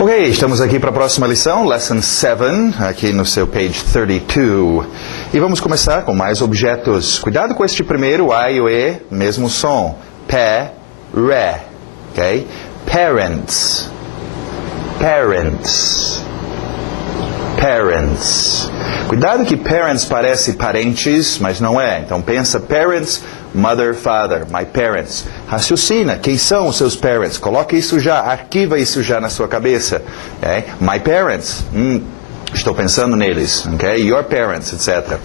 Ok, estamos aqui para a próxima lição, Lesson 7, aqui no seu page 32. E vamos começar com mais objetos. Cuidado com este primeiro, A e o E, mesmo som. Pé, ré, ok? Parents, parents, parents. Cuidado que parents parece parentes, mas não é. Então pensa parents, mother, father, my parents. Raciocina, quem são os seus parents? Coloque isso já, arquiva isso já na sua cabeça. Okay? My parents, estou pensando neles. Okay? Your parents, etc.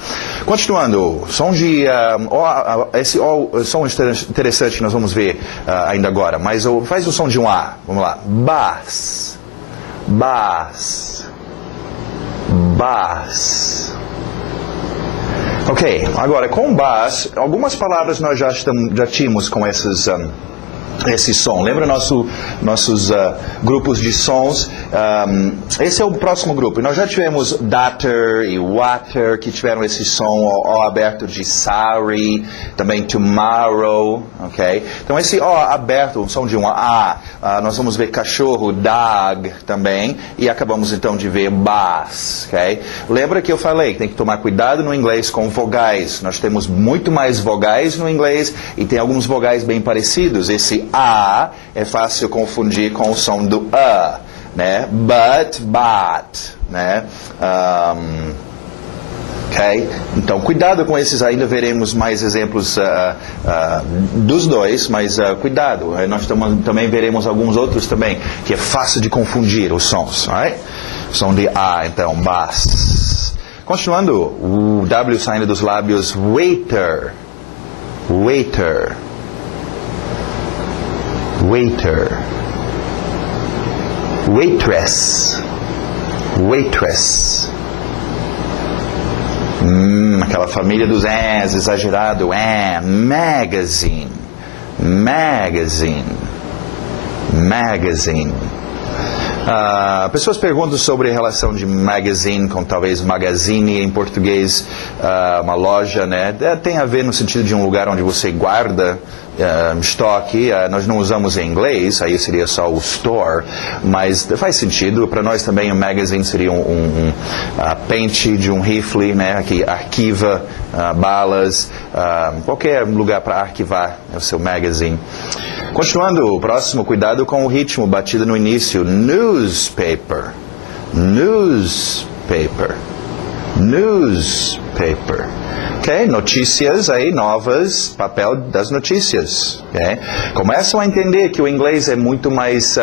Continuando, som de... esse som interessante que nós vamos ver ainda agora, mas faz o som de um A. Vamos lá. Bass, bass, bass. Ok, agora com bass, algumas palavras nós já tínhamos com esse som. Lembra nossos grupos de sons? Esse é o próximo grupo. Nós já tivemos daughter e water, que tiveram esse som O aberto de sorry, também tomorrow, ok? Então esse O aberto, o som de um A, nós vamos ver cachorro, dog também, e acabamos então de ver bass, ok? Lembra que eu falei que tem que tomar cuidado no inglês com vogais. Nós temos muito mais vogais no inglês e tem alguns vogais bem parecidos. Esse A é fácil confundir com o som do A, né? But, né? Ok? Então, cuidado com esses, ainda veremos mais exemplos dos dois, mas cuidado, nós também veremos alguns outros também, que é fácil de confundir os sons, right? Som de A, então, bass. Continuando, o W saindo dos lábios, waiter, waiter, waiter, waitress, waitress. Aquela família dos S, exagerado, magazine, magazine, magazine. Pessoas perguntam sobre a relação de magazine com talvez magazine em português, uma loja, né? Tem a ver no sentido de um lugar onde você guarda estoque. Nós não usamos em inglês, aí seria só o store, mas faz sentido. Para nós também o magazine seria um pente de um rifle, né? Que arquiva balas, qualquer lugar para arquivar o seu magazine. Continuando, o próximo, cuidado com o ritmo, batida no início. Newspaper, newspaper, newspaper. Ok, notícias aí novas, papel das notícias. Okay? Começam a entender que o inglês é muito mais,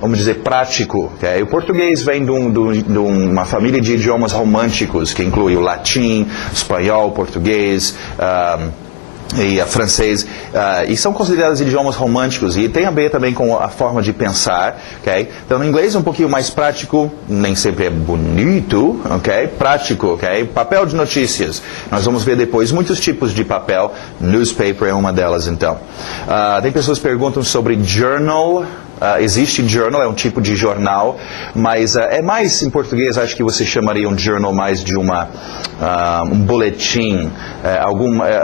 vamos dizer, prático. Okay? O português vem de uma família de idiomas românticos, que inclui o latim, espanhol, português, e francês, e são considerados idiomas românticos e tem a ver também com a forma de pensar, ok? Então, o inglês é um pouquinho mais prático, nem sempre é bonito, ok? Prático, ok? Papel de notícias. Nós vamos ver depois muitos tipos de papel, newspaper é uma delas, então. Tem pessoas que perguntam sobre journal. Existe journal, é um tipo de jornal, mas é mais, em português, acho que você chamaria um journal mais de um boletim.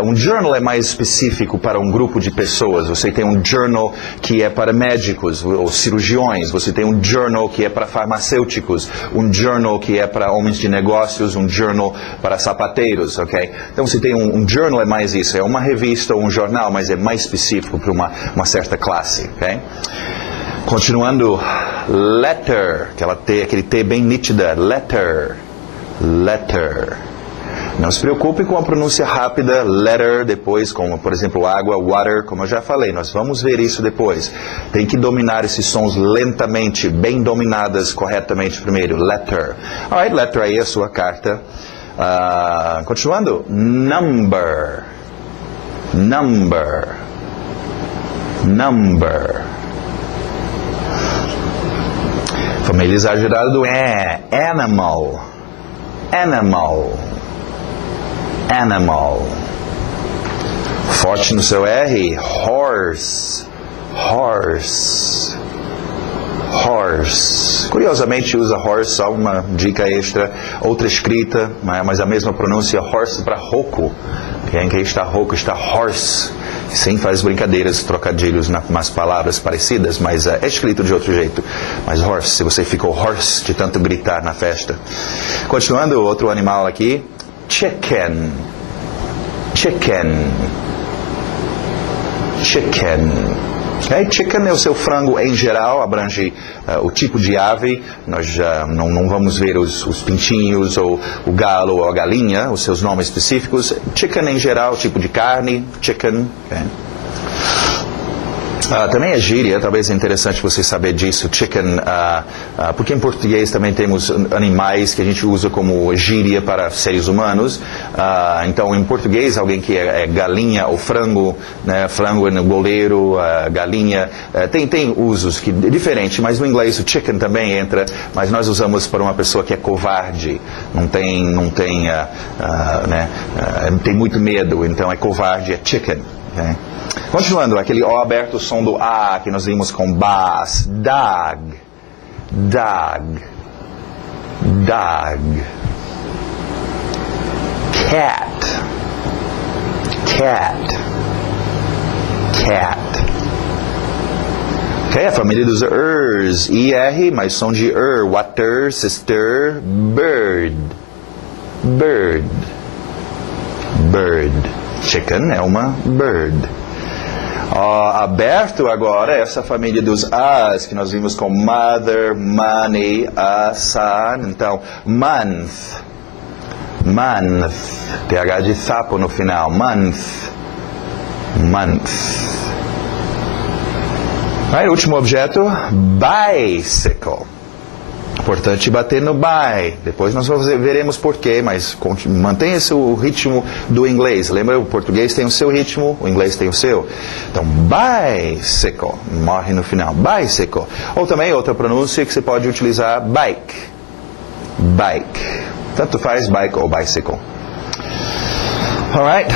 Um journal é mais específico para um grupo de pessoas. Você tem um journal que é para médicos ou cirurgiões, você tem um journal que é para farmacêuticos, um journal que é para homens de negócios, um journal para sapateiros, ok? Então você tem um journal, é mais isso, é uma revista ou um jornal, mas é mais específico para uma certa classe, ok? Continuando, letter, aquele T bem nítida, letter, letter. Não se preocupe com a pronúncia rápida, letter, depois, como por exemplo água, water, como eu já falei, nós vamos ver isso depois. Tem que dominar esses sons lentamente, bem dominadas corretamente primeiro, letter. Alright, letter aí é a sua carta. Continuando, number, number, number. Família exagerada do animal, animal, animal. Forte no seu R, horse, horse, horse. Curiosamente usa horse, só uma dica extra, outra escrita, mas a mesma pronúncia, horse para rouco. Quem está rouco está hoarse. Sim, faz brincadeiras, trocadilhos nas palavras parecidas, mas é escrito de outro jeito. Mas horse, se você ficou hoarse de tanto gritar na festa. Continuando, outro animal aqui. Chicken. Chicken. Chicken. Okay? Chicken é o seu frango em geral, abrange o tipo de ave. Nós não vamos ver os pintinhos, ou o galo, ou a galinha, os seus nomes específicos. Chicken em geral, tipo de carne, chicken. Okay? Também é gíria, talvez é interessante você saber disso, chicken, porque em português também temos animais que a gente usa como gíria para seres humanos. Então, em português, alguém que é galinha ou frango, né, frango no goleiro, galinha, tem usos que é diferente, mas no inglês o chicken também entra, mas nós usamos para uma pessoa que é covarde, tem muito medo, então é covarde, é chicken. Okay? Continuando, aquele O aberto, o som do A, que nós vimos com bass. Dog. Dog. Dog. Cat. Cat. Cat. Ok, a família dos ers. IR, mais som de water, sister, bird. Bird. Bird. Chicken é uma bird. Aberto agora, essa família dos As, que nós vimos com mother, money, son. Então, month. Month. TH de sapo no final. Month. Month. Aí, último objeto, bicycle. Importante bater no by. Depois nós veremos porquê, mas mantenha o ritmo do inglês. Lembra, o português tem o seu ritmo, o inglês tem o seu. Então, bicycle. Morre no final. Bicycle. Ou também outra pronúncia que você pode utilizar, bike. Bike. Tanto faz bike ou bicycle. Alright,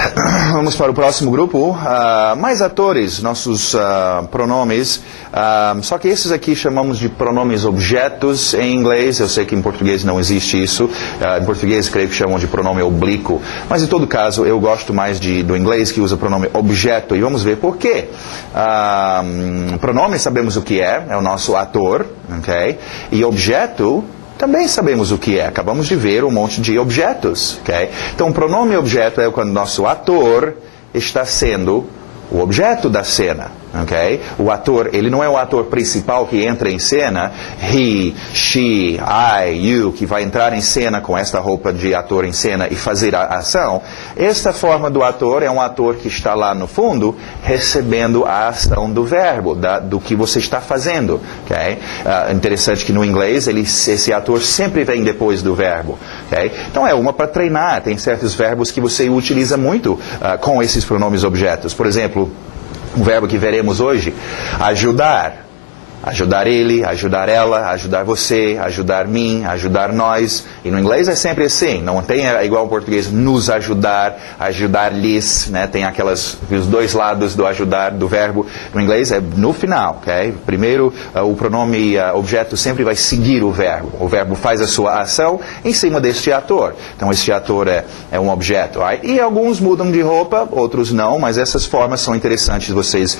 vamos para o próximo grupo. Mais atores, nossos pronomes. Só que esses aqui chamamos de pronomes objetos em inglês. Eu sei que em português não existe isso. Em português creio que chamam de pronome oblíquo. Mas em todo caso, eu gosto mais do inglês que usa pronome objeto. E vamos ver por quê. Pronome sabemos o que é o nosso ator. Okay? E objeto também sabemos o que é. Acabamos de ver um monte de objetos. Okay? Então, pronome objeto é quando nosso ator está sendo o objeto da cena. Okay? O ator, ele não é o ator principal que entra em cena. He, she, I, you, que vai entrar em cena com esta roupa de ator em cena e fazer a ação. Esta forma do ator é um ator que está lá no fundo recebendo a ação do verbo, do que você está fazendo. Okay? Interessante que no inglês esse ator sempre vem depois do verbo. Okay? Então é uma para treinar. Tem certos verbos que você utiliza muito com esses pronomes objetos. Por exemplo, um verbo que veremos hoje, ajudar. Ajudar ele, ajudar ela, ajudar você, ajudar mim, ajudar nós. E no inglês é sempre assim, não tem igual ao português, nos ajudar, ajudar-lhes, né? Tem os dois lados do ajudar, do verbo. No inglês é no final, ok? Primeiro, o pronome objeto sempre vai seguir o verbo. O verbo faz a sua ação em cima deste ator. Então, este ator é um objeto. Right? E alguns mudam de roupa, outros não, mas essas formas são interessantes vocês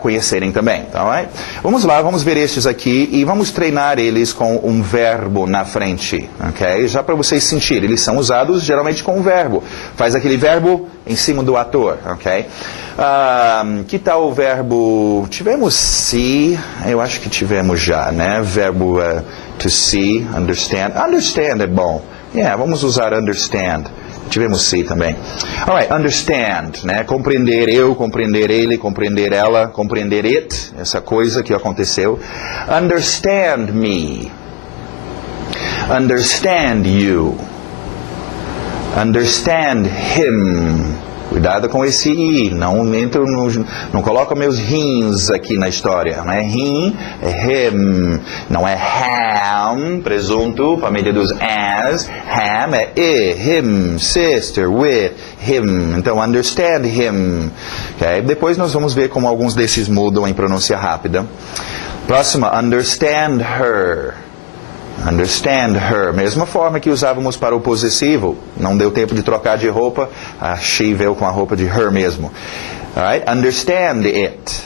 conhecerem também. Right? Vamos lá. Vamos ver estes aqui e vamos treinar eles com um verbo na frente, ok? Já para vocês sentirem, eles são usados geralmente com um verbo. Faz aquele verbo em cima do ator, ok? Que tal o verbo... Tivemos see, eu acho que tivemos já, né? Verbo to see, understand. Understand é bom. Vamos usar understand. Tivemos see também. Alright, understand, né? Compreender eu, compreender ele, compreender ela, compreender it, essa coisa que aconteceu. Understand me. Understand you. Understand him. Cuidado com esse I, não coloca meus rins aqui na história, não é rim, é him, não é ham, presunto, família dos as, ham é him, sister, with, him, então understand him, okay? Depois nós vamos ver como alguns desses mudam em pronúncia rápida. Próxima, understand her. Understand her. Mesma forma que usávamos para o possessivo. Não deu tempo de trocar de roupa. A she veio com a roupa de her mesmo. Alright? Understand it.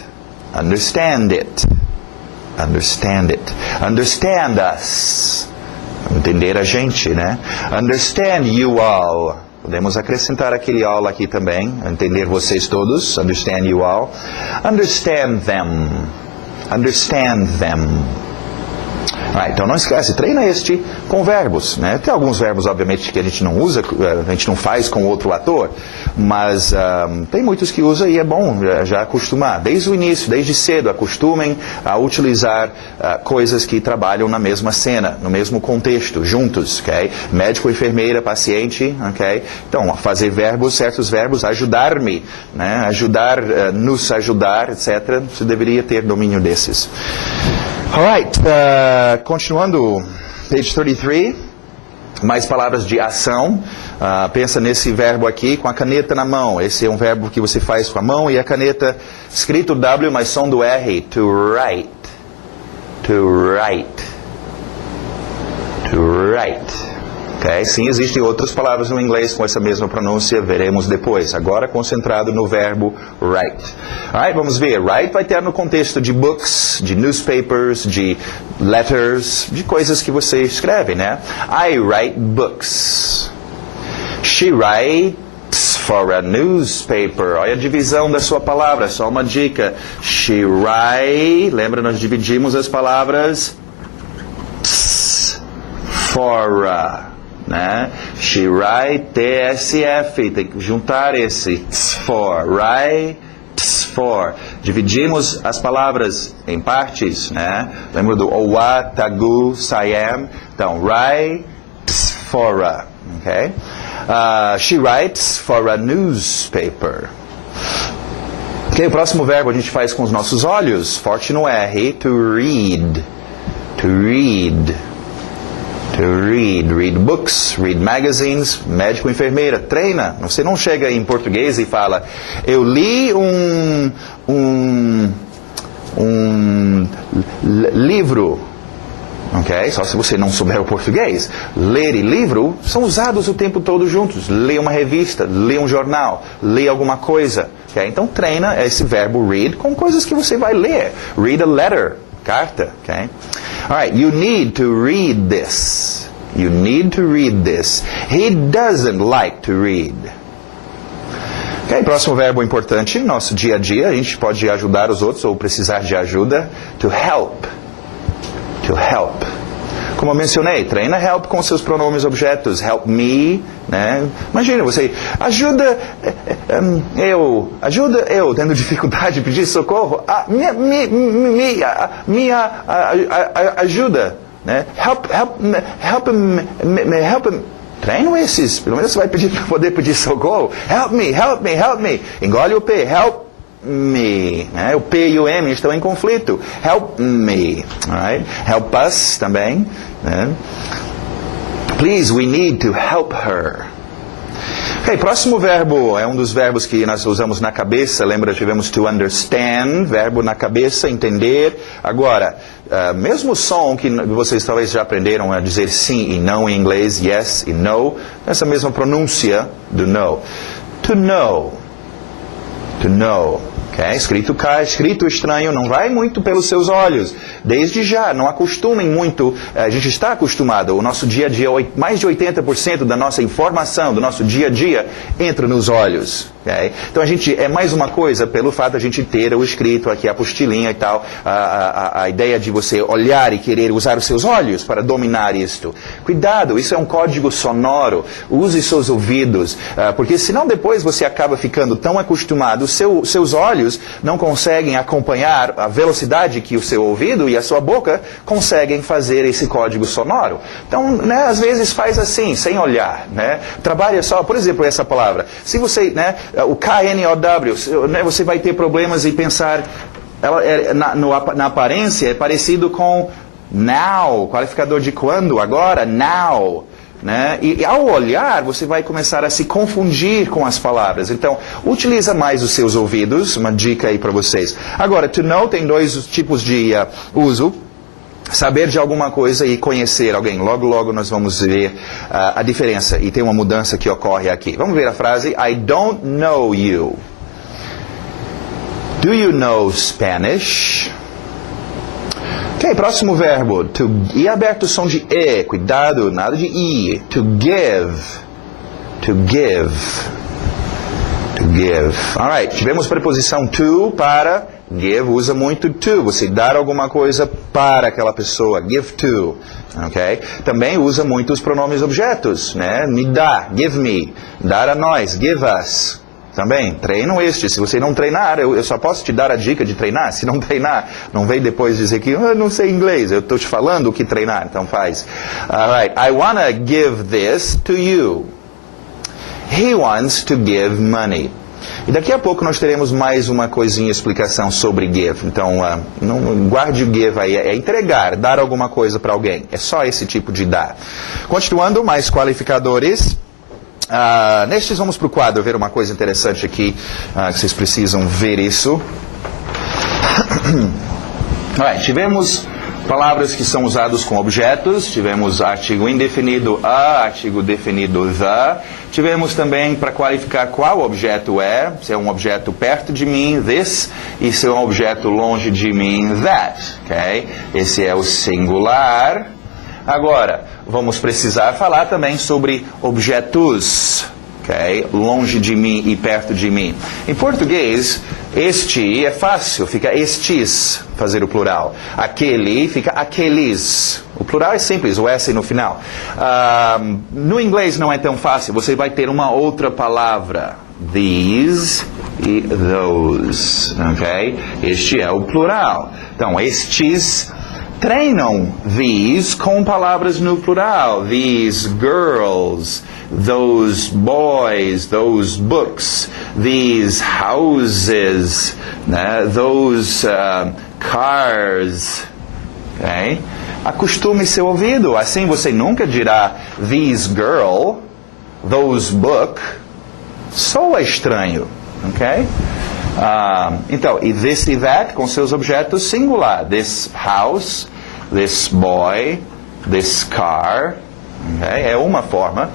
Understand it. Understand it. Understand us. Entender a gente, né? Understand you all. Podemos acrescentar aquele all aqui também. Entender vocês todos. Understand you all. Understand them. Understand them. Então não esquece, treina este com verbos, né? Tem alguns verbos, obviamente, que a gente não usa, a gente não faz com outro ator, mas tem muitos que usa e é bom já acostumar. Desde o início, desde cedo, acostumem a utilizar coisas que trabalham na mesma cena, no mesmo contexto, juntos, ok? Médico, enfermeira, paciente, ok? Então, fazer verbos, certos verbos, ajudar-me, né? Ajudar, nos ajudar, etc. Você deveria ter domínio desses. Alright, continuando, page 33, mais palavras de ação. Pensa nesse verbo aqui, com a caneta na mão. Esse é um verbo que você faz com a mão e a caneta, escrito W, mas som do R, to write, to write, to write. Okay? Sim, existem outras palavras no inglês com essa mesma pronúncia, veremos depois. Agora concentrado no verbo write. Alright, vamos ver. Write vai ter no contexto de books, de newspapers, de letters, de coisas que você escreve, né? I write books. She writes for a newspaper. Olha a divisão da sua palavra, só uma dica. She writes, lembra, nós dividimos as palavras for a. Né? She write TSF, tem que juntar esse for, writes for. Dividimos as palavras em partes, né? Lembra do owa, tagu, sayam? Então, writes for a, ok? She writes for a newspaper. Ok, o próximo verbo a gente faz com os nossos olhos, forte no R, to read, to read. To read, read books, read magazines, médico, enfermeira, treina. Você não chega em português e fala, eu li um livro, ok? Só se você não souber o português. Ler e livro são usados o tempo todo juntos. Lê uma revista, lê um jornal, lê alguma coisa, ok? Então treina esse verbo read com coisas que você vai ler. Read a letter, carta, ok? Alright, you need to read this. You need to read this. He doesn't like to read. Ok, próximo verbo importante, nosso dia a dia, a gente pode ajudar os outros ou precisar de ajuda. To help. To help. Como eu mencionei, treina help com seus pronomes objetos. Help me, né? Imagina, você ajuda eu tendo dificuldade de pedir socorro. Ajuda, né? Help him. Treino esses, pelo menos você vai pedir para poder pedir socorro. Help me. Engole o P, help me, né? O P e o M estão em conflito. Help me, right? Help us também, né? Please, we need to help her. Ok, próximo verbo é um dos verbos que nós usamos na cabeça. Lembra, tivemos to understand, verbo na cabeça, entender. Agora, mesmo o som que vocês talvez já aprenderam a dizer sim e não em inglês, yes e no, essa mesma pronúncia do no. To know. To know. Okay? Escrito estranho, não vai muito pelos seus olhos. Desde já, não acostumem muito. A gente está acostumado. O nosso dia a dia, mais de 80% da nossa informação, do nosso dia a dia, entra nos olhos. Okay? Então a gente, é mais uma coisa pelo fato de a gente ter o escrito aqui, a apostilinha e tal. A ideia de você olhar e querer usar os seus olhos para dominar isto. Cuidado, isso é um código sonoro. Use seus ouvidos. Porque senão depois você acaba ficando tão acostumado, seus olhos não conseguem acompanhar a velocidade que o seu ouvido e a sua boca conseguem fazer esse código sonoro. Então, né, às vezes faz assim, sem olhar, né? Trabalha só, por exemplo, essa palavra. Se você, né, o KNOW, né, você vai ter problemas em pensar, na aparência é parecido com now, qualificador de quando, agora, now. Né? E ao olhar, você vai começar a se confundir com as palavras. Então, utiliza mais os seus ouvidos, uma dica aí para vocês. Agora, to know tem dois tipos de uso. saber de alguma coisa e conhecer alguém. Logo, logo nós vamos ver a diferença e tem uma mudança que ocorre aqui. Vamos ver a frase, I don't know you. Do you know Spanish? Ok, próximo verbo. E aberto o som de E. Cuidado, nada de I. To give. To give. To give. Alright, tivemos preposição to para give, usa muito to. Você dar alguma coisa para aquela pessoa. Give to. Ok? Também usa muito os pronomes objetos, né? Me dá, give me. Dar a nós, give us. Também, treinam este. Se você não treinar, eu só posso te dar a dica de treinar. Se não treinar, não vem depois dizer que eu não sei inglês. Eu estou te falando o que treinar, então faz. Alright, I wanna give this to you. He wants to give money. E daqui a pouco nós teremos mais uma coisinha, explicação sobre give. Então, não guarde o give aí. É entregar, dar alguma coisa para alguém. É só esse tipo de dar. Continuando, mais qualificadores. Nestes vamos para o quadro ver uma coisa interessante aqui, que vocês precisam ver isso. Tivemos palavras que são usadas com objetos, tivemos artigo indefinido a, artigo definido the, tivemos também para qualificar qual objeto é, se é um objeto perto de mim, this, e se é um objeto longe de mim, that, ok? Esse é o singular. Agora, vamos precisar falar também sobre objetos, ok? Longe de mim e perto de mim. Em português, este é fácil, fica estes, fazer o plural. Aquele fica aqueles. O plural é simples, o S no final. No inglês não é tão fácil, você vai ter uma outra palavra. These e those, ok? Este é o plural. Então, estes... Treinam these com palavras no plural. These girls, those boys, those books, these houses, né? Those cars. Okay? Acostume seu ouvido. Assim você nunca dirá this girl, those book. Soa estranho. Okay? Então, e this e that com seus objetos singular. This house, this boy, this car. Okay? É uma forma.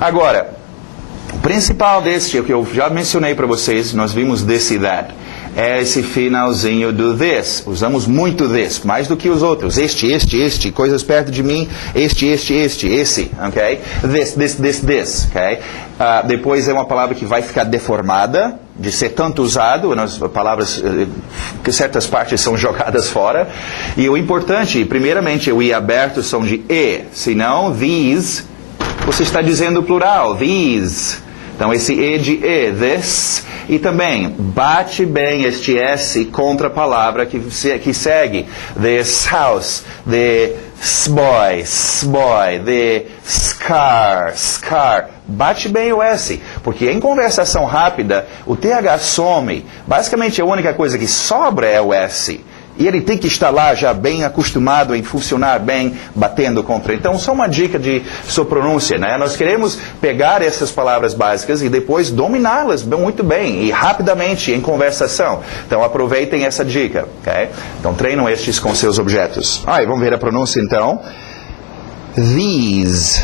Agora, o principal deste, o que eu já mencionei para vocês, nós vimos this e that, é esse finalzinho do this. Usamos muito this, mais do que os outros. Este, coisas perto de mim, esse, ok? This, ok? Depois é uma palavra que vai ficar deformada, de ser tanto usado, nas palavras que certas partes são jogadas fora. E o importante, primeiramente, o i aberto são de e, senão these, você está dizendo plural, these. Então esse e de e, this, e também bate bem este s contra a palavra que segue, this house, this boy, this car. Bate bem o S, porque em conversação rápida, o TH some. Basicamente, a única coisa que sobra é o S. E ele tem que estar lá já bem acostumado em funcionar bem, batendo contra. Então, só uma dica de sua pronúncia, né? Nós queremos pegar essas palavras básicas e depois dominá-las muito bem e rapidamente em conversação. Então, aproveitem essa dica, ok? Então, treinam estes com seus objetos. Vamos ver a pronúncia, então. These.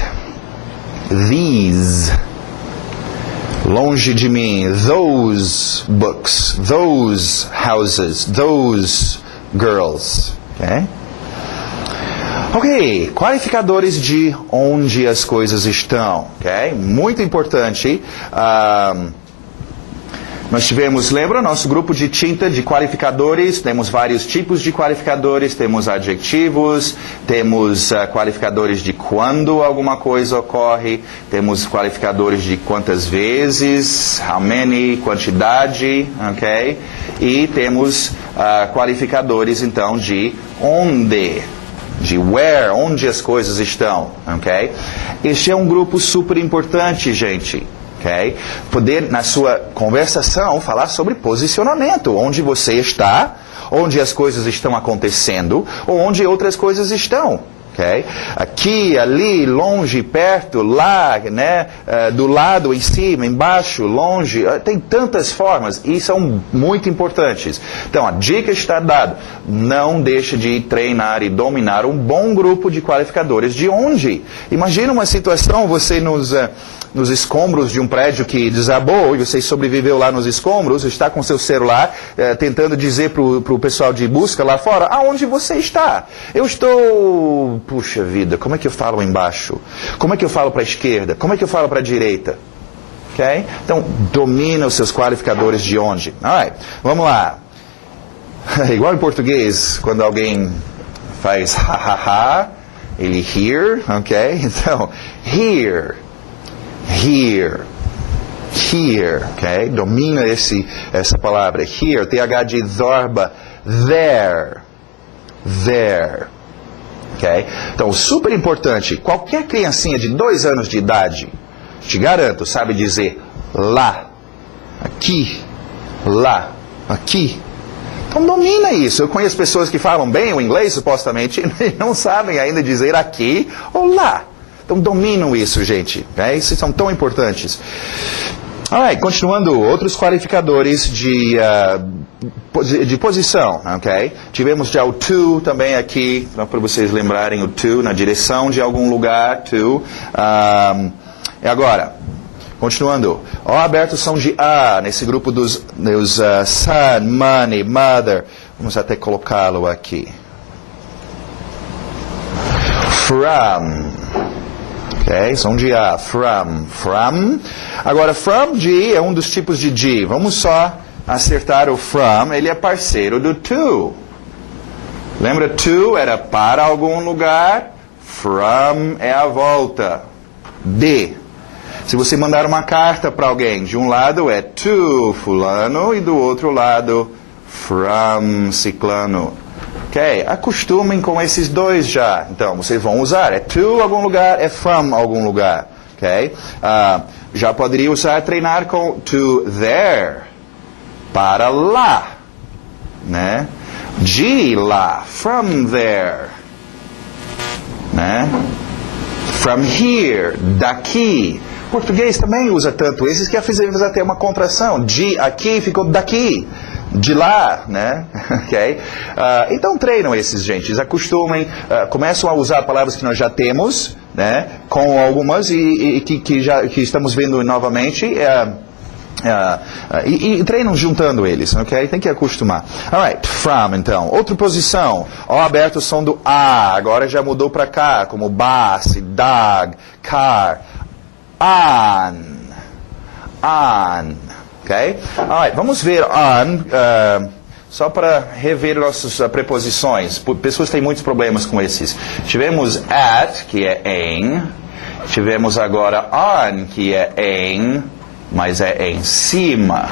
Longe de mim. Those books. Those houses. Those girls. Ok, qualificadores de onde as coisas estão. Ok, muito importante. Nós tivemos, lembra, nosso grupo de tinta de qualificadores, temos vários tipos de qualificadores, temos adjetivos, temos qualificadores de quando alguma coisa ocorre, temos qualificadores de quantas vezes, how many, quantidade, ok? E temos qualificadores, então, de onde, de where, onde as coisas estão, ok? Este é um grupo super importante, gente. Okay? Poder, na sua conversação, falar sobre posicionamento, onde você está, onde as coisas estão acontecendo, ou onde outras coisas estão. Okay? Aqui, ali, longe, perto, lá, né? Do lado, em cima, embaixo, longe, tem tantas formas e são muito importantes. Então, a dica está dada, não deixe de treinar e dominar um bom grupo de qualificadores de onde. Imagina uma situação, você nos escombros de um prédio que desabou e você sobreviveu lá nos escombros, está com seu celular tentando dizer para o pessoal de busca lá fora, aonde você está? Eu estou, puxa vida, como é que eu falo embaixo? Como é que eu falo para a esquerda? Como é que eu falo para a direita? Okay? Então, domina os seus qualificadores de onde. Alright, vamos lá. Igual em português, quando alguém faz ha-ha-ha, ele here, ok? Então, here. Here, here, ok? Domina essa palavra. Here, TH de Zorba, there, ok? Então, super importante, qualquer criancinha de 2 anos de idade, te garanto, sabe dizer lá, aqui, lá, aqui. Então, domina isso. Eu conheço pessoas que falam bem o inglês, supostamente, e não sabem ainda dizer aqui ou lá. Então, dominam isso, gente. Okay? Esses são tão importantes. Alright, continuando, outros qualificadores de posição. Okay? Tivemos já o to também aqui, para vocês lembrarem o to, na direção de algum lugar, to. E agora, continuando. O abertos são de a, nesse grupo dos son, money, mother. Vamos até colocá-lo aqui. From. Okay, são de A, from. Agora, from de é um dos tipos de de. Vamos só acertar o from, ele é parceiro do to. Lembra, to era para algum lugar, from é a volta. De. Se você mandar uma carta para alguém, de um lado é to fulano e do outro lado, from ciclano. Ok, acostumem com esses dois já. Então, vocês vão usar. É to algum lugar, é from algum lugar. Ok? Já poderia usar, treinar com to there. Para lá. Né? De lá. From there. Né? From here. Daqui. Português também usa tanto esses que fizemos até uma contração. De aqui ficou daqui. De lá, né? Okay? Então treinam esses, gente, acostumem, começam a usar palavras que nós já temos, né? Com algumas e que estamos vendo novamente, e treinam juntando eles, ok? Tem que acostumar. Alright, from, então. Outra posição, O aberto o som do A, agora já mudou para cá, como bus, dog, car, on. Okay? Alright, vamos ver on, só para rever nossas preposições. Pessoas têm muitos problemas com esses. Tivemos at, que é em. Tivemos agora on, que é em, mas é em cima.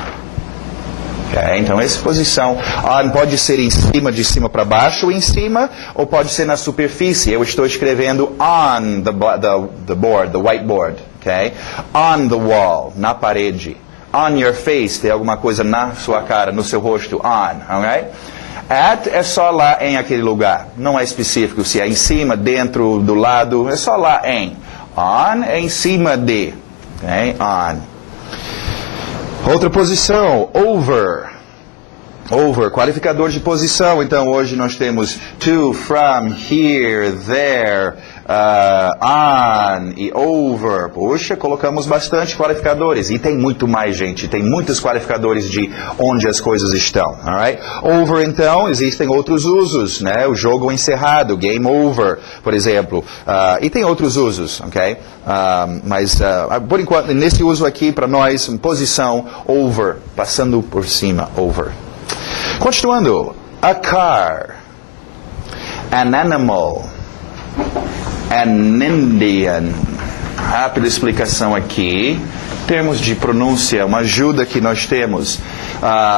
Okay? Então, essa posição. On pode ser em cima, de cima para baixo, em cima, ou pode ser na superfície. Eu estou escrevendo on the board, the whiteboard. Okay? On the wall, na parede. On your face, tem alguma coisa na sua cara, no seu rosto, on, alright? At é só lá em aquele lugar, não é específico se é em cima, dentro, do lado, é só lá em. On é em cima de, ok? On. Outra posição, over. Over, qualificador de posição. Então, hoje nós temos to, from, here, there, on e over. Puxa, colocamos bastante qualificadores. E tem muito mais, gente. Tem muitos qualificadores de onde as coisas estão. Alright? Over, então, existem outros usos, né? O jogo encerrado, game over, por exemplo. E tem outros usos, ok? Mas, por enquanto, nesse uso aqui, para nós, posição, over, passando por cima, over. Continuando, a car, an animal, an Indian. Rápida explicação aqui. Termos de pronúncia, uma ajuda que nós temos.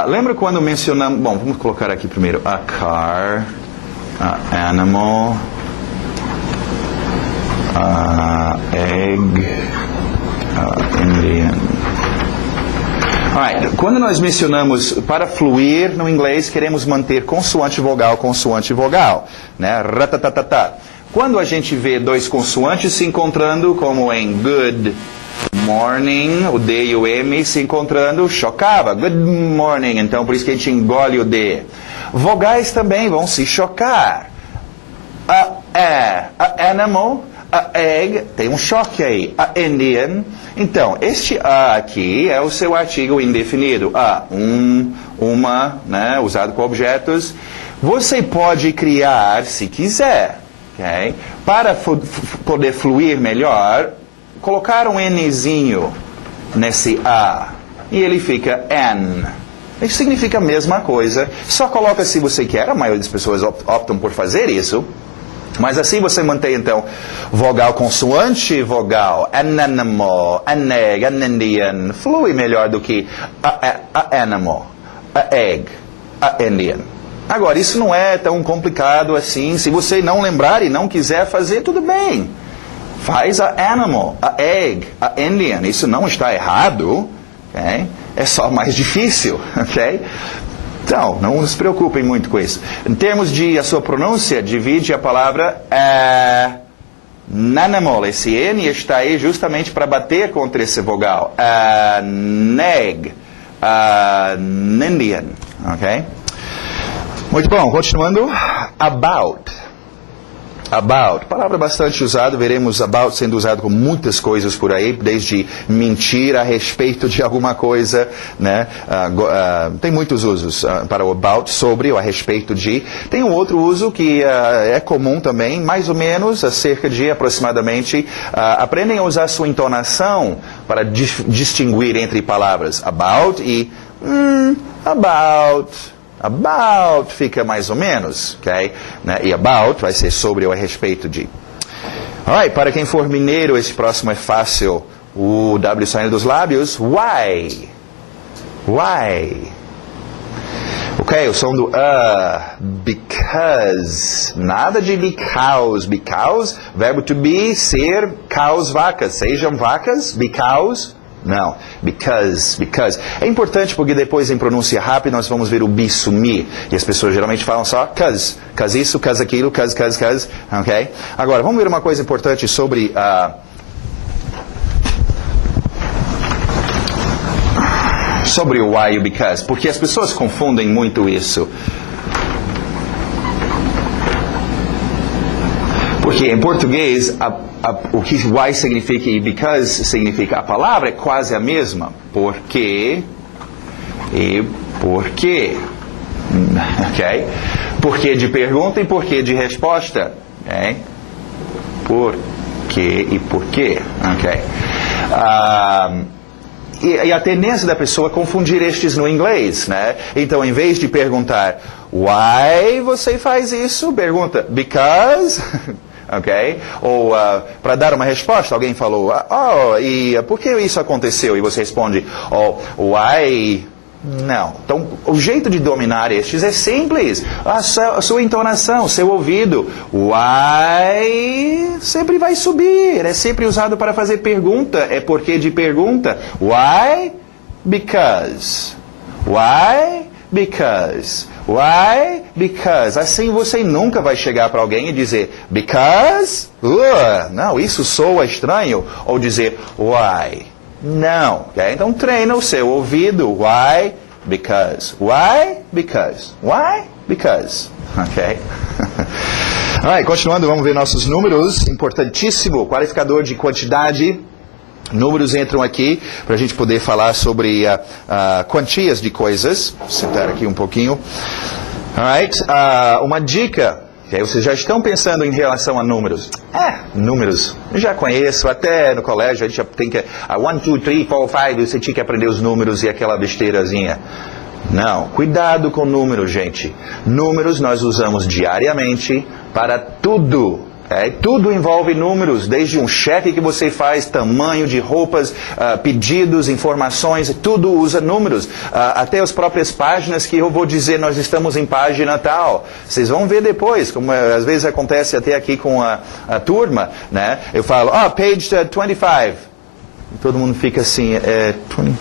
Lembra quando mencionamos... Bom, vamos colocar aqui primeiro. A car, a animal, egg, Indian. Alright, quando nós mencionamos para fluir no inglês, queremos manter consoante vogal, né? Ratatatata. Quando a gente vê dois consoantes se encontrando, como em good morning, o D e o M se encontrando, chocava. Good morning, então por isso que a gente engole o D. Vogais também vão se chocar. A animal, a egg, tem um choque aí. A Indian. Então, este a aqui é o seu artigo indefinido. Uma, né, usado com objetos. Você pode criar, se quiser, okay? Para poder fluir melhor, colocar um Nzinho nesse A. E ele fica N. Isso significa a mesma coisa. Só coloca se você quer. A maioria das pessoas optam por fazer isso. Mas assim você mantém, então, vogal consoante, vogal, an animal, an egg, an Indian. Flui melhor do que a animal, a egg, a Indian. Agora, isso não é tão complicado assim. Se você não lembrar e não quiser fazer, tudo bem. Faz a animal, a egg, a Indian. Isso não está errado. Okay? É só mais difícil. Okay? Então, não se preocupem muito com isso. Em termos de a sua pronúncia, divide a palavra animal. Esse N está aí justamente para bater contra esse vogal. Neg, Indian. Ok? Muito bom, continuando. About. About, palavra bastante usada, veremos about sendo usado com muitas coisas por aí, desde mentir a respeito de alguma coisa, né? Tem muitos usos para o about, sobre ou a respeito de. Tem um outro uso que é comum também, mais ou menos, cerca de aproximadamente, aprendem a usar sua entonação para distinguir entre palavras about e about. About fica mais ou menos, ok? Né? E about vai ser sobre ou a respeito de. Alright, para quem for mineiro, esse próximo é fácil. O W saindo dos lábios. Why? Why? Ok, o som do because. Nada de because. Because, verbo to be, ser, cows, vacas. Sejam vacas, because. Não, because. É importante porque depois em pronúncia rápida nós vamos ver o be sumir. E as pessoas geralmente falam só cause isso, cause aquilo, cause, ok? Agora, vamos ver uma coisa importante sobre sobre o why e o because, porque as pessoas confundem muito isso. Porque em português, o que why significa e because significa, a palavra é quase a mesma. Porque e porquê. Ok? Porquê de pergunta e porquê de resposta. Ok? Porquê e porquê. Ok? E a tendência da pessoa é confundir estes no inglês, né? Então, em vez de perguntar why você faz isso, pergunta because... Ok? Ou para dar uma resposta, alguém falou, e por que isso aconteceu? E você responde, why? Não. Então, o jeito de dominar estes é simples. A sua entonação, seu ouvido. Why sempre vai subir. É sempre usado para fazer pergunta. É porque de pergunta. Why? Because. Why? Because. Why? Because. Assim você nunca vai chegar para alguém e dizer because? Não, isso soa estranho. Ou dizer why? Não. Okay? Então treina o seu ouvido. Why? Because. Why? Because. Why? Because. Ok? Alright, continuando, vamos ver nossos números. Importantíssimo, qualificador de quantidade. Números entram aqui para a gente poder falar sobre quantias de coisas. Vou sentar aqui um pouquinho. Alright, uma dica. Okay, vocês já estão pensando em relação a números. Números. Eu já conheço, até no colégio a gente já tem que... 1, 2, 3, 4, 5, você tinha que aprender os números e aquela besteirazinha. Não, cuidado com números, gente. Números nós usamos diariamente para tudo. Tudo envolve números, desde um cheque que você faz, tamanho de roupas, pedidos, informações, tudo usa números. Até as próprias páginas que eu vou dizer, nós estamos em página tal. Vocês vão ver depois, como às vezes acontece até aqui com a turma, né? Eu falo, page 25. E todo mundo fica assim, 20,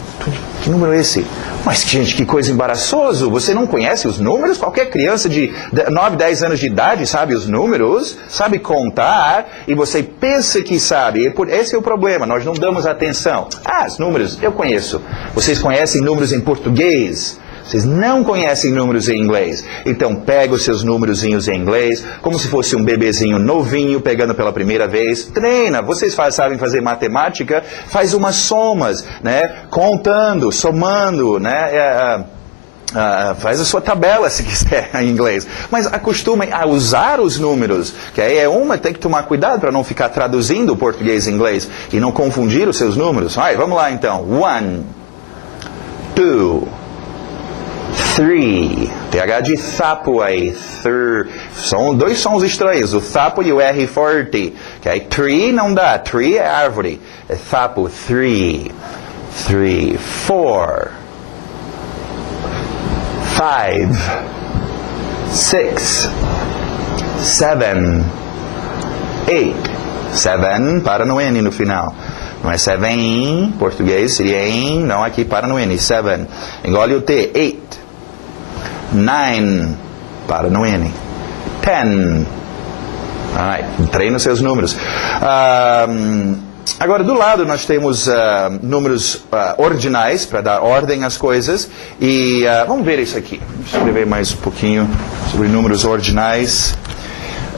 que número é esse? Mas, gente, que coisa embaraçoso. Você não conhece os números? Qualquer criança de 9, 10 anos de idade sabe os números, sabe contar, e você pensa que sabe. Esse é o problema, nós não damos atenção. Os números, eu conheço. Vocês conhecem números em português? Vocês não conhecem números em inglês. Então, pega os seus númerozinhos em inglês, como se fosse um bebezinho novinho, pegando pela primeira vez. Treina. Vocês sabem fazer matemática? Faz umas somas, né? Contando, somando, né? Faz a sua tabela, se quiser, em inglês. Mas acostumem a usar os números. Que aí tem que tomar cuidado para não ficar traduzindo o português em inglês e não confundir os seus números. Vamos lá, então. 1, 2, 3. TH de sapo aí. São dois sons estranhos, o sapo e o R forte. Okay? Tree não dá. Tree é árvore. É sapo. 3. 4. 5. 6. 7. 8. 7 para no N no final. Não é 7 em português, seria em, não aqui para no N. 7. Engole o T. 8. 9. Para no N. 10. Treina os seus números. Agora, do lado, nós temos números ordinais, para dar ordem às coisas. E vamos ver isso aqui. Vamos escrever mais um pouquinho sobre números ordinais.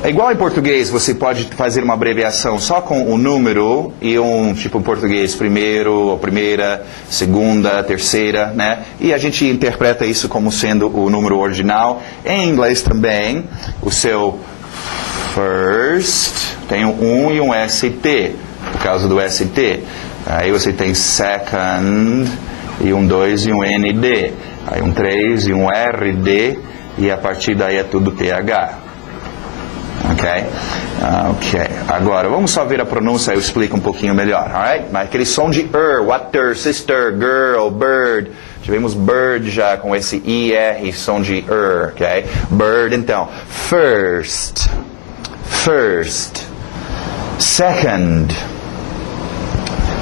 É igual em português, você pode fazer uma abreviação só com o número e tipo português, primeiro, ou primeira, segunda, terceira, né? E a gente interpreta isso como sendo o número ordinal. Em inglês também, o seu first tem um e um ST, por causa do ST. Aí você tem second, e um 2 e um ND. Aí um 3 e um RD, e a partir daí é tudo TH. Ok. Agora, vamos só ver a pronúncia, eu explico um pouquinho melhor, alright? Mas aquele som de water, sister, girl, bird. Tivemos bird já com esse IR, som de ok? Bird, então. First. Second.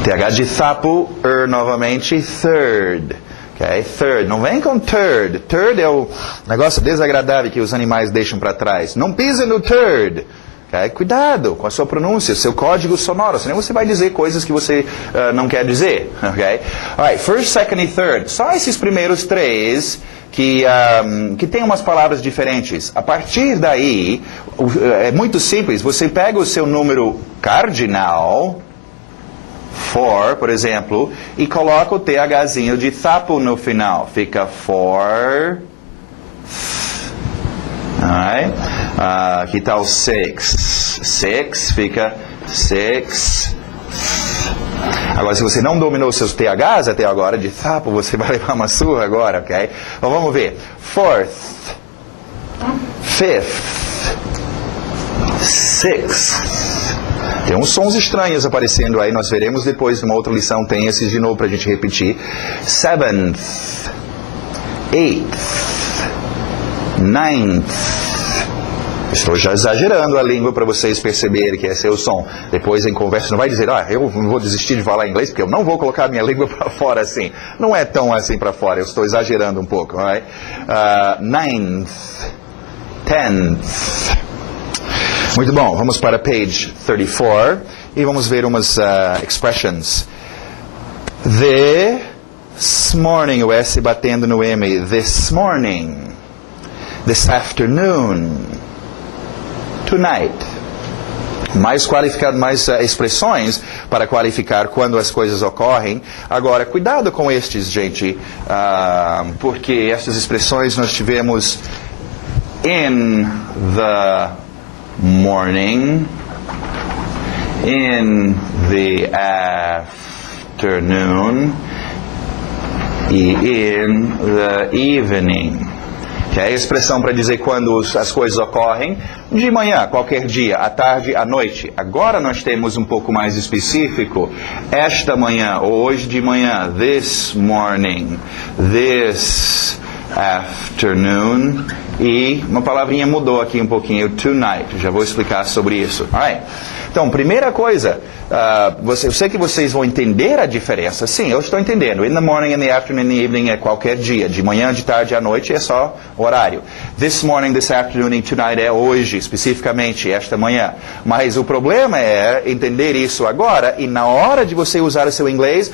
TH de sapo, novamente, third. Okay? Third, não vem com third. Third é o negócio desagradável que os animais deixam para trás. Não pisa no third. Okay? Cuidado com a sua pronúncia, seu código sonoro, senão você vai dizer coisas que você não quer dizer. Okay? Alright, first, second e third. Só esses primeiros três que tem umas palavras diferentes. A partir daí, é muito simples. Você pega o seu número cardinal, for, por exemplo, e coloca o THzinho de sapo no final. Fica for. Aqui está o 6. 6 fica 6. Agora, se você não dominou seus THs até agora, de sapo, você vai levar uma surra agora, ok? Então, vamos ver. Fourth. Fifth. Sixth. Tem uns sons estranhos aparecendo aí, nós veremos depois numa outra lição, tem esses de novo para a gente repetir. 7th, 8th, 9th. Estou já exagerando a língua para vocês perceberem que esse é o som. Depois em conversa não vai dizer, eu vou desistir de falar inglês porque eu não vou colocar a minha língua para fora assim. Não é tão assim para fora, eu estou exagerando um pouco. Right? 9th, 10th. Muito bom, vamos para page 34 e vamos ver umas expressions. This morning, o S batendo no M. This morning. This afternoon. Tonight. Mais qualificado, mais expressões para qualificar quando as coisas ocorrem. Agora, cuidado com estes, gente, porque estas expressões nós tivemos in the morning, in the afternoon, e in the evening. Que é a expressão para dizer quando as coisas ocorrem, de manhã, qualquer dia, à tarde, à noite. Agora nós temos um pouco mais específico, esta manhã, ou hoje de manhã, this morning, this afternoon. E uma palavrinha mudou aqui um pouquinho, tonight. Já vou explicar sobre isso. Alright. Então, primeira coisa, eu sei que vocês vão entender a diferença. Sim, eu estou entendendo. In the morning, in the afternoon, in the evening é qualquer dia. De manhã, de tarde, à noite é só horário. This morning, this afternoon and tonight é hoje, especificamente, esta manhã. Mas o problema é entender isso agora e na hora de você usar o seu inglês...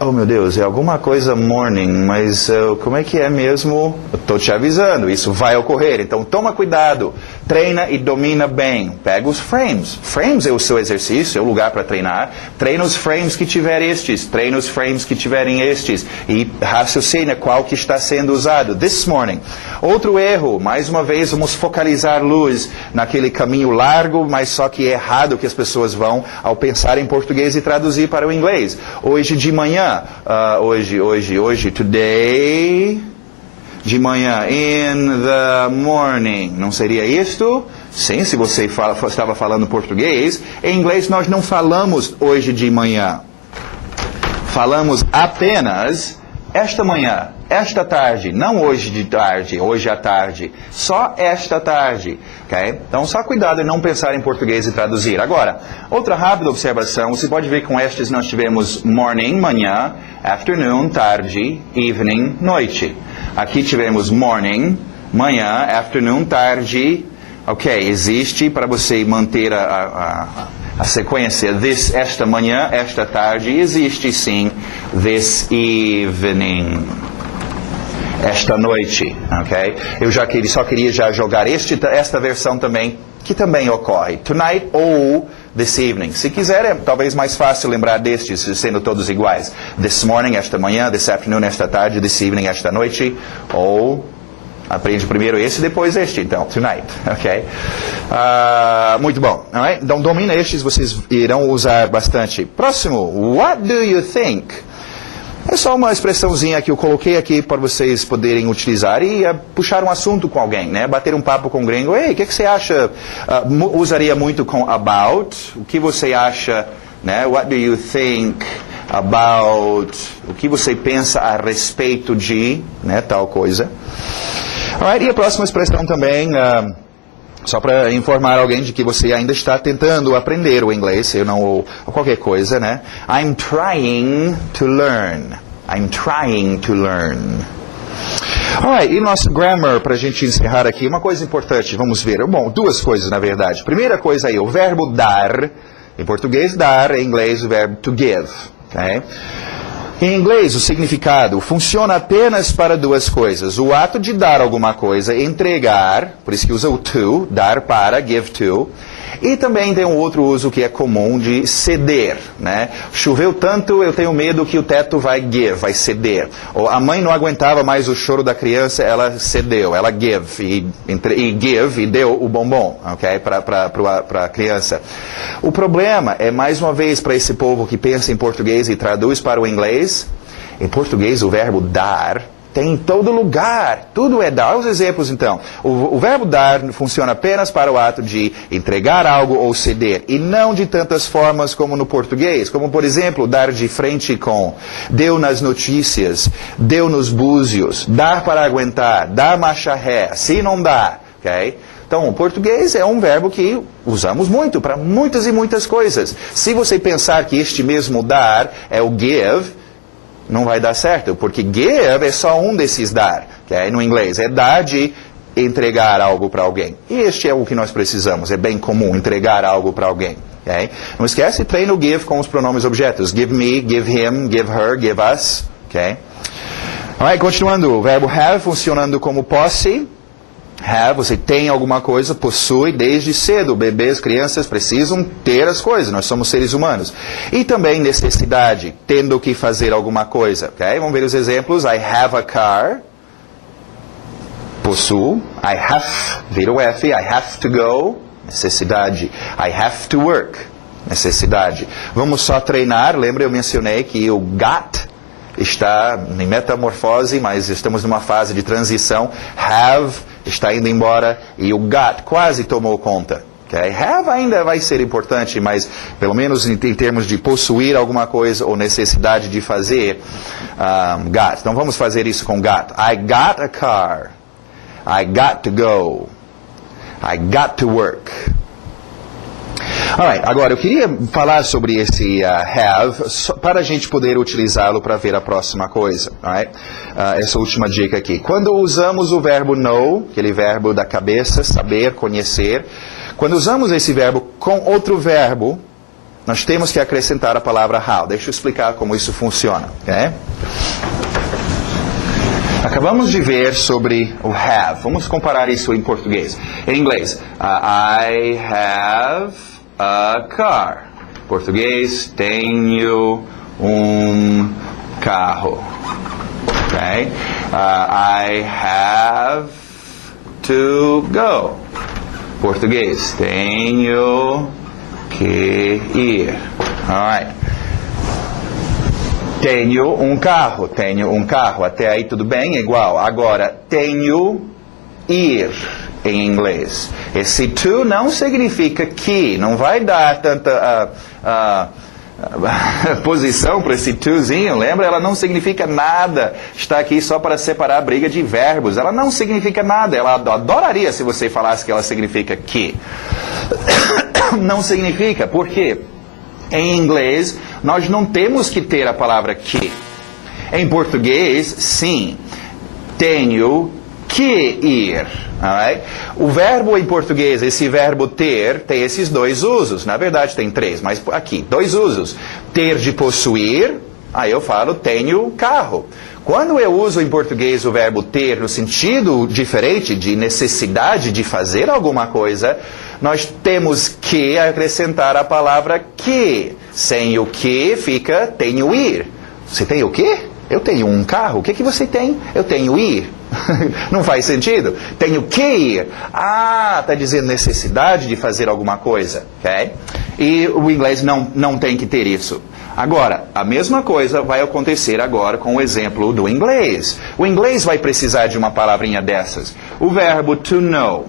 Oh, meu Deus, é alguma coisa morning, mas como é que é mesmo? Eu estou te avisando, isso vai ocorrer. Então, toma cuidado, treina e domina bem. Pega os frames. Frames é o seu exercício, é o lugar para treinar. Treina os frames que tiver estes, treina os frames que tiverem estes. E raciocina qual que está sendo usado. This morning. Outro erro, mais uma vez, vamos focalizar luz naquele caminho largo, mas só que errado que as pessoas vão ao pensar em português e traduzir para o inglês. Hoje de manhã. Hoje, today, de manhã, in the morning, não seria isto? Sim, se você estava falando português, em inglês nós não falamos hoje de manhã, falamos apenas esta manhã, esta tarde, não hoje de tarde, hoje à tarde, só esta tarde, ok? Então, só cuidado em não pensar em português e traduzir. Agora, outra rápida observação, você pode ver que com estes nós tivemos morning, manhã, afternoon, tarde, evening, noite. Aqui tivemos morning, manhã, afternoon, tarde, ok? Existe para você manter a sequência, esta manhã, esta tarde, existe sim, this evening, esta noite, ok? Eu só queria jogar esta versão também, que também ocorre, tonight ou this evening. Se quiser, é talvez mais fácil lembrar destes, sendo todos iguais. This morning, esta manhã, this afternoon, esta tarde, this evening, esta noite, ou... Aprende primeiro esse, depois este, então, tonight, ok? Muito bom, alright? Então, domina estes, vocês irão usar bastante. Próximo, what do you think? É só uma expressãozinha que eu coloquei aqui para vocês poderem utilizar e puxar um assunto com alguém, né? Bater um papo com um gringo. Ei, o que você acha? Usaria muito com about. O que você acha, né? What do you think about? O que você pensa a respeito de, né? Tal coisa. Alright, e a próxima expressão também, só para informar alguém de que você ainda está tentando aprender o inglês, ou qualquer coisa, né? I'm trying to learn. I'm trying to learn. Alright, e nosso grammar, para a gente encerrar aqui, uma coisa importante, vamos ver. Bom, duas coisas, na verdade. Primeira coisa aí, o verbo dar, em português dar, em inglês o verbo to give, ok? Em inglês, o significado funciona apenas para duas coisas. O ato de dar alguma coisa, entregar, por isso que usa o to, dar para, give to. E também tem um outro uso que é comum de ceder, né? Choveu tanto, eu tenho medo que o teto vai ceder. Ou a mãe não aguentava mais o choro da criança, ela cedeu, ela give e deu o bombom, ok? Para a criança. O problema é, mais uma vez, para esse povo que pensa em português e traduz para o inglês, em português o verbo dar tem em todo lugar, tudo é dar. Os exemplos então, o verbo dar funciona apenas para o ato de entregar algo ou ceder, e não de tantas formas como no português, como por exemplo, dar de frente com, deu nas notícias, deu nos búzios, dar para aguentar, dar marcha ré, assim não dá, ok? Então, o português é um verbo que usamos muito para muitas e muitas coisas. Se você pensar que este mesmo dar é o give, não vai dar certo, porque give é só um desses dar, okay? No inglês é dar de entregar algo para alguém. E este é o que nós precisamos, é bem comum entregar algo para alguém. Okay? Não esquece, treina o give com os pronomes objetos. Give me, give him, give her, give us. Okay? Alright, continuando, o verbo have funcionando como posse. Have, você tem alguma coisa, possui desde cedo. Bebês, crianças precisam ter as coisas, nós somos seres humanos. E também necessidade, tendo que fazer alguma coisa. Okay? Vamos ver os exemplos. I have a car. Possuo. I have, vira o F, I have to go. Necessidade. I have to work. Necessidade. Vamos só treinar. Lembra, eu mencionei que o got está em metamorfose, mas estamos numa fase de transição. Have está indo embora e o got quase tomou conta. Okay? Have ainda vai ser importante, mas pelo menos em termos de possuir alguma coisa ou necessidade de fazer, got. Então vamos fazer isso com got. I got a car. I got to go. I got to work. Alright, agora eu queria falar sobre esse have para a gente poder utilizá-lo para ver a próxima coisa. Alright? Essa última dica aqui. Quando usamos o verbo know, aquele verbo da cabeça, saber, conhecer, quando usamos esse verbo com outro verbo, nós temos que acrescentar a palavra how. Deixa eu explicar como isso funciona. Okay? Acabamos de ver sobre o have. Vamos comparar isso em português. Em inglês, I have a car. Português, tenho carro. Okay? I have to go. Português, tenho que ir. Alright. Tenho carro. Até aí tudo bem? Igual. Agora, tenho ir em inglês. Esse to não significa que. Não vai dar tanta posição para esse tozinho. Lembra? Ela não significa nada. Está aqui só para separar a briga de verbos. Ela não significa nada. Ela adoraria se você falasse que ela significa que. Não significa. Por quê? Em inglês, nós não temos que ter a palavra que. Em português, sim. Tenho que ir. Alright? O verbo em português, esse verbo ter, tem esses dois usos. Na verdade, tem três, mas aqui, dois usos. Ter de possuir, aí eu falo tenho carro. Quando eu uso em português o verbo ter no sentido diferente de necessidade de fazer alguma coisa, nós temos que acrescentar a palavra que. Sem o que fica tenho ir. Você tem o quê? Eu tenho um carro. O que você tem? Eu tenho ir. Não faz sentido? Tenho que ir. Está dizendo necessidade de fazer alguma coisa. Okay? E o inglês não tem que ter isso. Agora, a mesma coisa vai acontecer agora com o exemplo do inglês. O inglês vai precisar de uma palavrinha dessas. O verbo to know,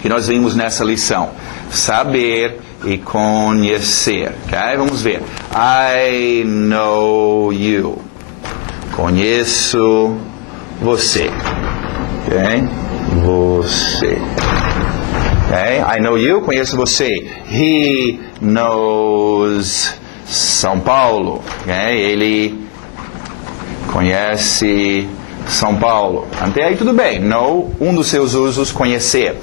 que nós vimos nessa lição. Saber e conhecer. Okay? Vamos ver. I know you. Conheço você. Okay? Você. Okay? I know you. Conheço você. He knows São Paulo. Okay? Ele conhece São Paulo. Até aí tudo bem. Know, um dos seus usos, conhecer.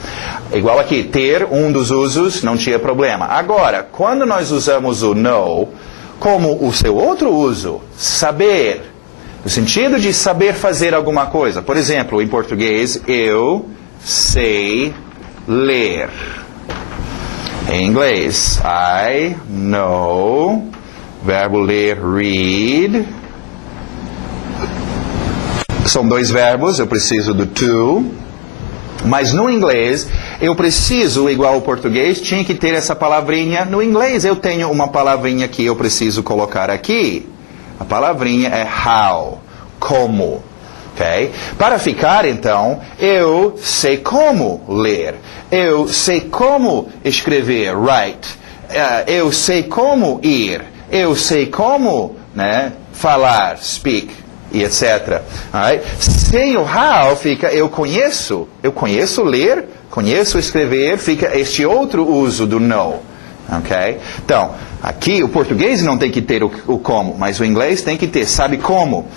Igual aqui, ter, um dos usos, não tinha problema. Agora, quando nós usamos o know como o seu outro uso, saber, no sentido de saber fazer alguma coisa. Por exemplo, em português, eu sei ler. Em inglês, I know, verbo ler, read. São dois verbos, eu preciso do to. Mas no inglês, eu preciso, igual ao português, tinha que ter essa palavrinha. No inglês, eu tenho uma palavrinha que eu preciso colocar aqui. A palavrinha é how, como. Okay? Para ficar, então, eu sei como ler. Eu sei como escrever, write. Eu sei como ir. Eu sei como, né, falar, speak, e etc. Alright? Sem o how, fica eu conheço ler, conheço escrever, fica este outro uso do know. Okay? Então, aqui o português não tem que ter o como, mas o inglês tem que ter, sabe como.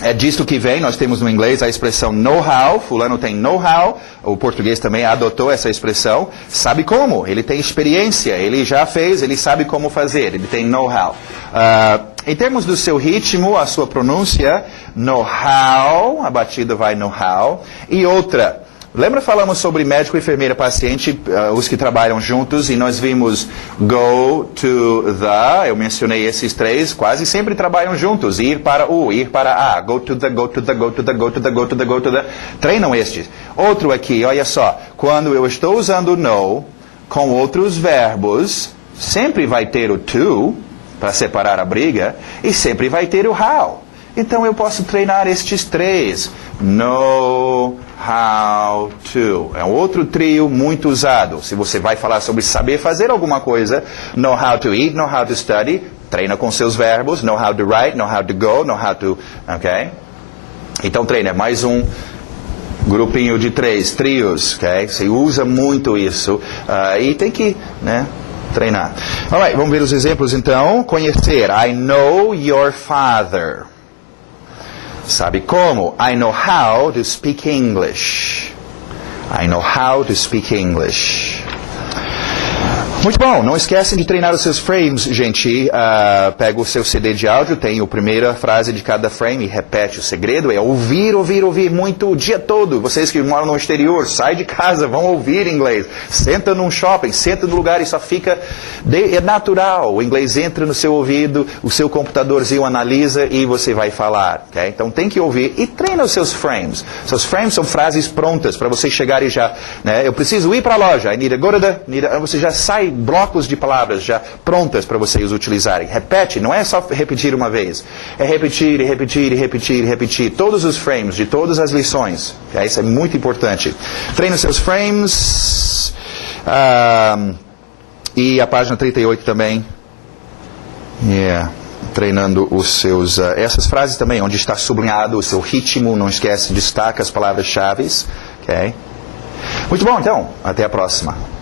É disto que vem, nós temos no inglês a expressão know-how, fulano tem know-how, o português também adotou essa expressão, sabe como, ele tem experiência, ele já fez, ele sabe como fazer, ele tem know-how. Em termos do seu ritmo, a sua pronúncia, know-how, a batida vai know-how, e outra. Lembra, falamos sobre médico, enfermeira, paciente, os que trabalham juntos, e nós vimos go to the, eu mencionei esses três, quase sempre trabalham juntos, ir para o, ir para a, go to the, go to the, go to the, go to the, go to the, go to the, treinam estes. Outro aqui, olha só, quando eu estou usando no com outros verbos, sempre vai ter o to, para separar a briga, e sempre vai ter o how. Então eu posso treinar estes três. Know how how to. É um outro trio muito usado. Se você vai falar sobre saber fazer alguma coisa, know how to eat, know how to study, treina com seus verbos, know how to write, know how to go, know how to... Ok? Então treina, é mais um grupinho de 3, trios, ok? Você usa muito isso e tem que, né, treinar. Alright, vamos ver os exemplos então. Conhecer, I know your father. Sabe como? I know how to speak English. I know how to speak English. Muito bom, não esquecem de treinar os seus frames, gente. Pega o seu CD de áudio, tem a primeira frase de cada frame e repete. O segredo é ouvir, ouvir, ouvir muito o dia todo. Vocês que moram no exterior, sai de casa, vão ouvir inglês. Senta num shopping, senta no lugar e só fica... É natural, o inglês entra no seu ouvido, o seu computadorzinho analisa e você vai falar. Okay? Então tem que ouvir e treina os seus frames. Seus frames são frases prontas para você chegar e já... Né, eu preciso ir para a loja, I need to go to the... Você já sai blocos de palavras já prontas para vocês utilizarem. Repete, não é só repetir uma vez. É repetir, repetir, repetir, repetir. Todos os frames de todas as lições. Okay? Isso é muito importante. Treine os seus frames. E a página 38 também. Treinando os seus... essas frases também, onde está sublinhado o seu ritmo. Não esquece, destaca as palavras-chave. Okay? Muito bom, então. Até a próxima.